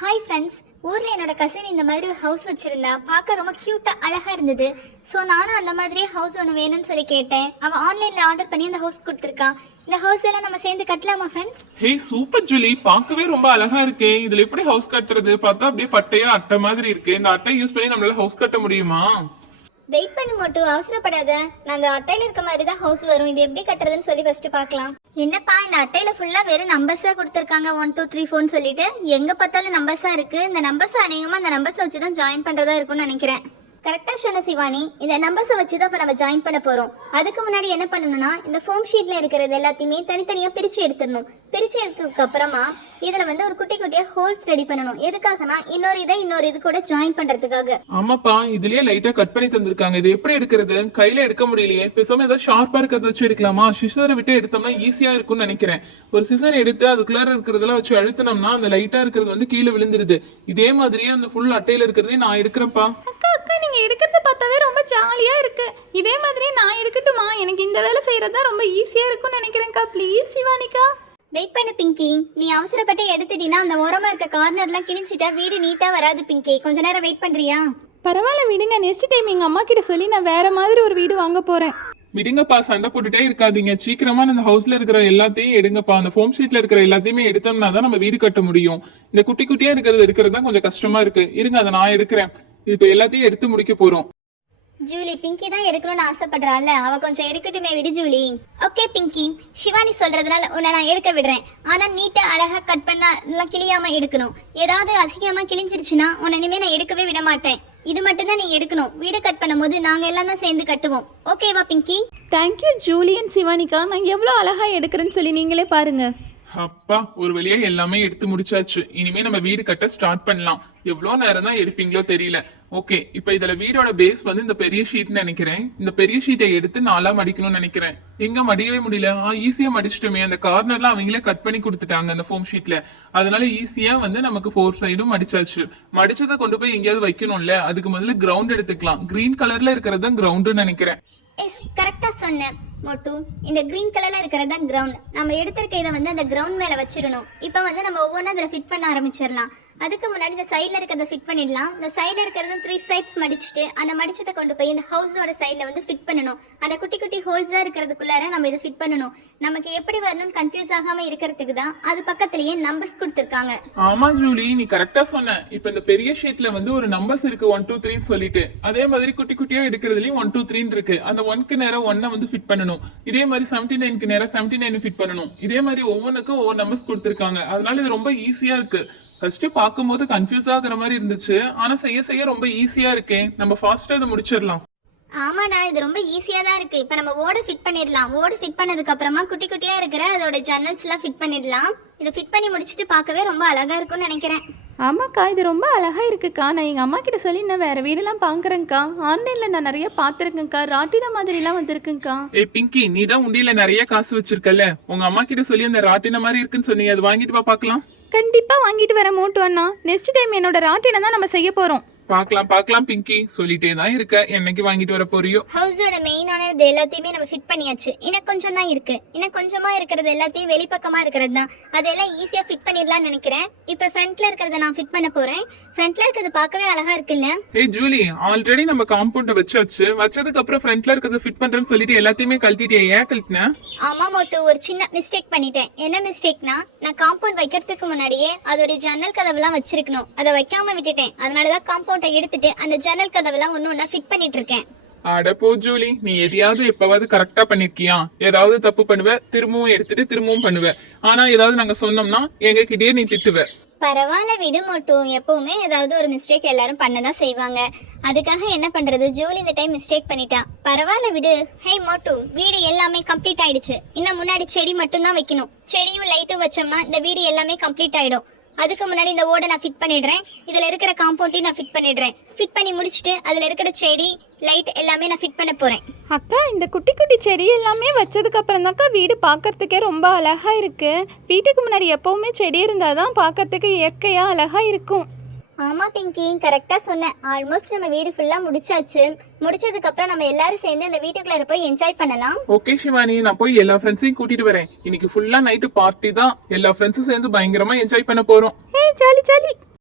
Hi friends. ஊரில் என்னோட cousin இந்த மாதிரி ஒரு ஹவுஸ் வச்சுருந்தா பார்க்க ரொம்ப க்யூட்டாக அழகாக இருந்தது. ஸோ நானும் அந்த மாதிரியே ஹவுஸ் ஒன்று வேணும்னு சொல்லி கேட்டேன். அவன் ஆன்லைனில் ஆர்டர் பண்ணி அந்த ஹவுஸ் கொடுத்துருக்கான். இந்த ஹவுஸ் எல்லாம் நம்ம சேர்ந்து கட்டலாமா ஃப்ரெண்ட்ஸ்? ஹே சூப்பர் ஜூலி, பார்க்கவே ரொம்ப அழகா இருக்கே. இதுல எப்படி ஹவுஸ் கட்டுறது? பார்த்தா அப்படியே பட்டையா அட்டை மாதிரி இருக்கு. இந்த அட்டை யூஸ் பண்ணி நம்மளால ஹவுஸ் கட்ட முடியுமா? வெயிட் பண்ணு மட்டும், அவசரப்படாத. நான் அந்த அட்டையில் இருக்க மாதிரி தான் ஹவுஸ் வரும். இது எப்படி கட்டுறதுன்னு சொல்லி ஃபர்ஸ்ட் பார்க்கலாம். என்னப்பா இந்த அட்டையில ஃபுல்லா வெறும் நம்பர்ஸா கொடுத்துருக்காங்க, 1 2 3 4 சொல்லிட்டு. எங்க பார்த்தாலும் நம்பர்ஸா இருக்கு. இந்த நம்பர்ஸ் அநேகமா அந்த நம்பர்ஸ் வச்சு தான் ஜாயின் பண்றதா இருக்கும்னு நினைக்கிறேன். கரெக்டா சொன்ன சிவானி. இந்த நம்பர்ஸை வச்சு தான் இப்போ நம்ம ஜாயின் பண்ண போறோம். அதுக்கு முன்னாடி என்ன பண்ணணும்னா, இந்த ஃபோம் ஷீட்ல இருக்கிறது எல்லாத்தையுமே தனித்தனியா பிரிச்சு எடுத்துடணும். பிரிச்சு எடுத்ததுக்கு அப்புறமா இதுல வந்து ஒரு குட்டி குட்டியா ஹோல்ஸ் ரெடி பண்ணணும். எதுக்காகனா இன்னொரு இது கூட ஜாயின் பண்றதுக்காக. ஆமாப்பா, இதுலயே லைட்டா கட் பண்ணி தந்திருக்காங்க. இது எப்படி எடுக்கிறது? கையில எடுக்க முடியலையே. பேசாம ஏதாவது ஷார்ப்பா இருக்கிறத வச்சு எடுக்கலாமா? சிசரை விட்டு எடுத்தோம்னா ஈஸியா இருக்கும்னு நினைக்கிறேன். ஒரு சிசர் எடுத்து அதுக்குள்ளார இருக்கிறதெல்லாம் வச்சு அழுத்தினோம்னா அந்த லைட்டா இருக்கிறது வந்து கீழே விழுந்துருது. இதே மாதிரியே அந்த ஃபுல் அட்டையில இருக்கிறதே நான் எடுக்கிறேன்ப்பா. அக்கா நீங்க எடுக்கிறத பார்த்தாவே ரொம்ப ஜாலியா இருக்கு. இதே மாதிரி நான் எடுக்கட்டுமா? எனக்கு இந்த வேலை செய்யறது தான் ரொம்ப ஈஸியா இருக்கும்னு நினைக்கிறேன்க்கா. ப்ளீஸ் சிவானிக்கா. வெயிட் பண்ணு பிங்கி. நீ அவசரப்பட்டு எடுத்துட்டீங்கன்னா அந்த ஓரமா இருக்க கார்னர்லாம் கிழிச்சிட்டா வீடு நீட்டா வராது பிங்கி. கொஞ்ச நேரம் வெயிட் பண்றியா? பரவாயில்ல விடுங்க. நெக்ஸ்ட் டைம் எங்க அம்மா கிட்ட சொல்லி நான் வேற மாதிரி ஒரு வீடு வாங்க போறேன். விடுங்கப்பா, சண்டை போட்டுட்டே இருக்காதீங்க. சீக்கிரமா அந்த ஹவுஸ்ல இருக்கிற எல்லாத்தையும் எடுங்கப்பா. அந்த ஃபோம் ஷீட்ல இருக்கிற எல்லாத்தையுமே எடுத்தோம்னா தான் நம்ம வீடு கட்ட முடியும். இந்த குட்டி குட்டியா எடுக்கிறது தான் கொஞ்சம் கஷ்டமா இருக்கு. இருங்க, அதை நான் எடுக்கிறேன். இப்போ எல்லாத்தையும் எடுத்து முடிக்க போறோம். ஜூலி பிங்கி தான் எடுக்கணும்னு ஆசைப்படுறாள். அவ கொஞ்சம் எடுக்கட்டுமே, விடு ஜூலி. ஓகே பிங்கி, சிவானி சொல்றதுனால உன்னை நான் எடுக்க விடுறேன். ஆனா நீட்டா அழகா கட் பண்ணா நல்லா கிளியாம எடுக்கணும். ஏதாவது அசிங்கமா கிழிஞ்சிருச்சுன்னா உன்னை இனிமே நான் எடுக்கவே விட மாட்டேன். இது மட்டும் தான் நீ எடுக்கணும். வீடு கட் பண்ணும்போது நாங்க எல்லாம் தான் சேர்ந்து கட்டுவோம். ஓகேவா பிங்கி? Thank you Julian சிவானிக்கா. நான் எவ்வளோ அழகா எடுக்கிறேன்னு சொல்லி நீங்களே பாருங்க. அப்பா, ஒரு வழியா எல்லாமே எடுத்து முடிச்சாச்சு. இனிமே நம்ம வீடு கட்ட ஸ்டார்ட் பண்ணலாம். எவ்வளவு நேரம் தான் எடுப்பீங்களோ தெரியல. ஓகே, இப்ப இதுல வீடோட பேஸ் வந்து இந்த பெரிய ஷீட்னு நினைக்கிறேன். இந்த பெரிய ஷீட்டை எடுத்து 4 மடிக்கணும்னு நினைக்கிறேன். எங்க மடிக்கவே முடியல. ஈஸியா மடிச்சிட்டோமே. அந்த கார்னர்லாம் அவங்களே கட் பண்ணி கொடுத்துட்டாங்க அந்த ஃபோம் ஷீட்ல. அதனால ஈஸியா வந்து நமக்கு 4 சைடும் மடிச்சாச்சு. மடிச்சதை கொண்டு போய் எங்கேயாவது வைக்கணும்ல. அதுக்கு முதல்ல கிரவுண்ட் எடுத்துக்கலாம். கிரீன் கலர்ல இருக்கிறது தான் கிரவுண்டுன்னு நினைக்கிறேன். எஸ், கரெக்டா சொன்னேன் மோட்டு. இந்த கிரீன் கலர்ல இருக்கிறது தான் கிரவுண்ட். நம்ம எடுத்திருக்க இதை வந்து அந்த கிரவுண்ட் மேல வச்சிடணும். இப்போ வந்து நம்ம ஒவ்வொன்றா அதில் ஃபிட் பண்ண ஆரம்பிச்சிடலாம். அதுக்கு முன்னாடி இந்த சைடில் இருக்கிறத ஃபிட் பண்ணிடலாம். இந்த சைடில் இருக்கிறது 3 சைட்ஸ் மடிச்சுட்டு அந்த மடிச்சதை கொண்டு போய் இந்த ஹவுஸோட சைடில் வந்து ஃபிட் பண்ணணும். அந்த குட்டி குட்டி ஹோல்ஸாக இருக்கிறதுக்குள்ளார நம்ம இதை ஃபிட் பண்ணணும். நமக்கு எப்படி வரணும்னு கன்ஃபியூஸ் ஆகாமல் இருக்கிறதுக்கு தான் அது பக்கத்துலேயே நம்பர்ஸ் கொடுத்துருக்காங்க. ஆமா ஜூலி, நீ கரெக்டா சொன்ன. இப்ப இந்த பெரிய ஷீட்ல வந்து ஒரு நம்பர்ஸ் இருக்கு, 1 2 3 சொல்லிட்டு. அதே மாதிரி குட்டி குட்டியா எடுக்கிறதுலயும் 1 2 3 இருக்கு. அந்த 1க்கு நேரம் 1 வந்து ஃபிட் பண்ணணும். இதே மாதிரி 79க்கு நேரம் 79 ஃபிட் பண்ணணும். இதே மாதிரி ஒவ்வொன்றுக்கும் ஒவ்வொரு நம்பர்ஸ் கொடுத்துருக்காங்க. அதனால இது ரொம்ப ஈஸியா இருக்கு. ஃபர்ஸ்ட் பார்க்கும்போது கன்ஃபியூஸ் ஆகுற மாதிரி இருந்துச்சு. ஆனா செய்ய செய்ய ரொம்ப ஈஸியா இருக்கே. நம்ம ஃபாஸ்டா இதை முடிச்சிடலாம். ஆமாடா, இது ரொம்ப ஈஸியா தான் இருக்கு. இப்போ நம்ம ஓட ஃபிட் பண்ணிடலாம். ஓட ஃபிட் பண்ணதுக்கு அப்புறமா குட்டி குட்டியா இருக்கிற அதோட ஜன்னல்ஸ் எல்லாம் ஃபிட் பண்ணிடலாம். இதை ஃபிட் பண்ணி முடிச்சுட்டு பார்க்கவே ரொம்ப அழகா இருக்கும்னு நினைக்கிறேன். ஆமாக்கா, இது ரொம்ப அழகா இருக்குக்கா. நான் எங்க அம்மா கிட்ட சொல்லி நான் வேற வீடெல்லாம் பாக்குறேன்க்கா. ஆன்லைன்ல நான் நிறைய பாத்துருக்கேன்க்கா. ராட்டின மாதிரி எல்லாம் வந்திருக்குங்கக்கா. ஏய் பிங்கி, நீ தான் உண்டியில நிறைய காசு வச்சிருக்கல. உங்க அம்மா கிட்ட சொல்லி அந்த ராட்டின மாதிரி இருக்குன்னு சொன்னீங்க. அது வாங்கிட்டு வா பார்க்கலாம். கண்டிப்பா வாங்கிட்டு வர மோட்டு அண்ணா. நெக்ஸ்ட் டைம் என்னோட ராட்டினம் தான் நம்ம செய்ய போறோம். பார்க்கலாம் பிங்கி. சொல்லிட்டே தான் இருக்க. என்னைக்கு வாங்கிட்டு வர போறியோ? ஹவுஸோட மெயினானது எல்லாத்தையுமே நம்ம ஃபிட் பண்ணியாச்சு. இன்னும் கொஞ்சம் தான் இருக்கு. இன்னும் கொஞ்சமா இருக்கிறது எல்லாத்தையும் வெளிப்பக்கமா இருக்கிறது தான். அதெல்லாம் ஈஸியா ஃபிட் பண்ணிடலாம்னு நினைக்கிறேன். இப்போ ஃப்ரண்ட்ல இருக்கிறத நான் ஃபிட் பண்ண போறேன். ஃப்ரண்ட்ல இருக்கிறது பார்க்கவே அழகா இருக்குல்ல? ஏய் ஜூலி, ஆல்ரெடி நம்ம காம்பவுண்ட வச்சாச்சு. வச்சதுக்கு அப்புறம் ஃப்ரண்ட்ல இருக்கிறத ஃபிட் பண்றேன்னு சொல்லிட்டு எல்லாத்தையுமே கழட்டிட்டே. ஏன் கழட்டின? ஆமா மோட்டு, ஒரு சின்ன மிஸ்டேக் பண்ணிட்டேன். என்ன மிஸ்டேக்னா, நான் காம்பவுண்ட் வைக்கிறதுக்கு முன்னாடியே அதோட ஜன்னல் கதவுலாம் வச்சிருக்கணும். அதை வைக்காம விட்டுட்டேன். அதனாலதான் காம்பவுண்டை எடுத்துட்டு அந்த ஜன்னல் கதவுலாம் ஒண்ணு ஃபிட் பண்ணிட்டு இருக்கேன். அட போ ஜூலி, நீ எதையாவது எப்பவாவது கரெக்டா பண்ணிருக்கியா? ஏதாவது தப்பு பண்ணுவ, திரும்பவும் எடுத்துட்டு திரும்பவும் பண்ணுவ. ஆனா ஏதாவது நாங்க சொன்னோம்னா எங்க கிட்டே நீ திட்டுவ. பரவாயில்ல விடு மோட்டு. எப்பவுமே ஏதாவது ஒரு மிஸ்டேக் எல்லாரும் பண்ணதான் செய்வாங்க. அதுக்காக என்ன பண்றது? ஜூலி இந்த டைம் மிஸ்டேக் பண்ணிட்டா. பரவாயில்ல விடு. ஹே மோட்டு, வீடு எல்லாமே கம்ப்ளீட் ஆயிடுச்சு. இன்னும் முன்னாடி செடி மட்டும் தான் வைக்கணும். செடியும் லைட்டும் வச்சோம்னா இந்த வீடு எல்லாமே கம்ப்ளீட் ஆயிடும். அதுக்கு முன்னாடி இந்த ஓட நான் ஃபிட் பண்ணிடுறேன். இதுல இருக்கிற காம்பவுண்டையும் நான் ஃபிட் பண்ணிடுறேன். ஃபிட் பண்ணி முடிச்சுட்டு அதுல இருக்கிற செடி லைட் எல்லாமே நான் ஃபிட் பண்ண போறேன். அக்கா, இந்த குட்டி குட்டி செடி எல்லாமே வச்சதுக்கு அப்புறம் தான்க்கா வீடு பார்க்கறதுக்கே ரொம்ப அழகா இருக்கு. வீட்டுக்கு முன்னாடி எப்பவுமே செடி இருந்தாதான் பார்க்கறதுக்கு இயற்கையா அழகா இருக்கும். ஆமா பிங்கி, கரெக்டா சொன்னேன். ஆல்மோஸ்ட் நம்ம வீடு ஃபுல்லா முடிச்சாச்சு. முடிச்சதுக்கு அப்புறம் நம்ம எல்லாரும் சேர்ந்து இந்த வீட்டுக்குள்ள போய் என்ஜாய் பண்ணலாம். ஓகே சிவானி, நான் போய் எல்லா ஃப்ரெண்ட்ஸையும் கூட்டிட்டு வரேன். இன்னைக்கு ஃபுல்லா நைட்டு பார்ட்டி தான். எல்லா ஃப்ரெண்ட்ஸும் சேர்ந்து பயங்கரமா என்ஜாய் பண்ண போறோம். Jolly jolly.